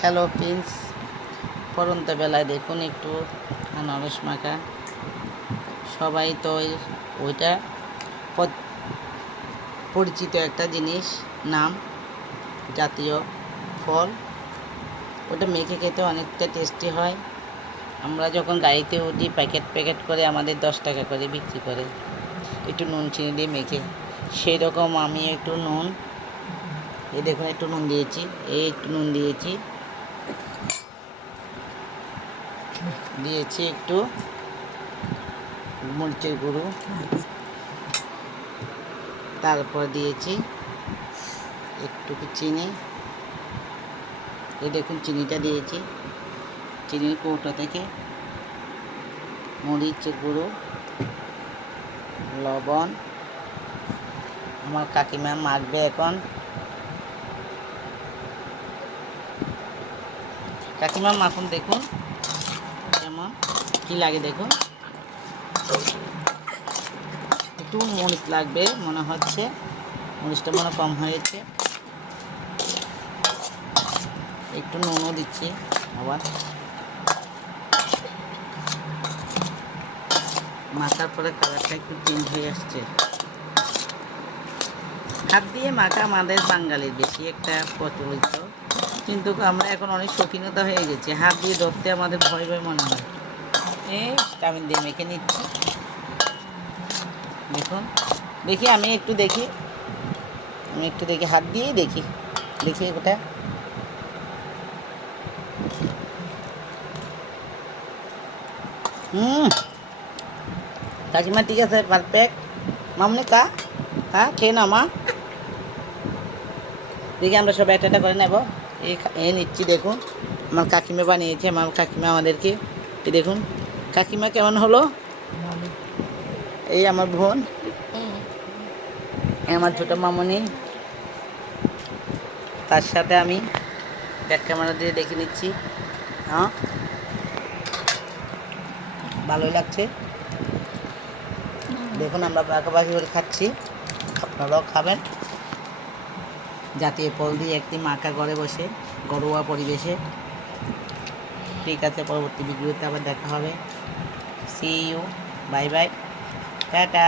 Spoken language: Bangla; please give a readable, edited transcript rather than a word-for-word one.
হ্যালো প্রিন্স, পড়ন্ত বেলায় দেখুন একটু আনারস মাখা। সবাই তো ওইটা পরিচিত একটা জিনিস, নাম, জাতীয় ফল। ওটা মেখে খেতে অনেকটা টেস্টি হয়। আমরা যখন গাড়িতে উঠি প্যাকেট প্যাকেট করে আমাদের 10 টাকা করে বিক্রি করে, একটু নুন চিনি দিয়ে মেখে। সেই রকম আমি একটু নুন, এই দেখুন একটু নুন দিয়েছি, একটু নুন দিয়েছি, একটু মরিচের গুঁড়ো, তারপর দিয়েছি একটু চিনি। এই দেখুন চিনিটা দিয়েছি, চিনির কৌটো থেকে, মরিচের গুঁড়ো, লবণ। আমার কাকিমা মাখবে এখন। কাকিমা মাখুন, দেখুন কেমন কি লাগে দেখুন। একটু মরিচ লাগবে মনে হচ্ছে, মরিচটা মনে কম হয়েছে। একটু নুনও দিচ্ছি আবার। মাখার পরে কালারটা একটু চেঞ্জ হয়ে আসছে। হাত দিয়ে মাখা আমাদের বাঙালির বেশি একটা প্রচলিত, কিন্তু আমরা এখন অনেক শৌখিনতা হয়ে গেছে। হাত দিয়ে ধরতে আমাদের ভয় ভয় মনে হয়। আমি দিয়ে মেখে নিচ্ছি, দেখুন। আমি একটু দেখি, হাত দিয়েই দেখি ওটা। কাকিমা ঠিক আছে, পারফেক্ট। মামনি খেয়ে না মা। দেখি আমরা সব একটা করে নেব। এই নিচ্ছি, দেখুন আমার কাকিমা বানিয়েছে। আমার কাকিমা আমাদেরকে, এই দেখুন কাকিমা কেমন হলো। এই আমার বোন, আমার ছোটো মামনি, তার সাথে আমি ব্যাক ক্যামেরা দিয়ে দেখে নিচ্ছি। হ্যাঁ, ভালোই লাগছে। দেখুন আমরা পাকাপাকি করে খাচ্ছি, আপনারাও খাবেন। জাতীয় ফল দিয়ে একটি মাখা ঘরে বসে, ঘরোয়া পরিবেশে। ঠিক আছে, পরবর্তী ভিডিওতে আবার দেখা হবে। See you, bye bye, tata.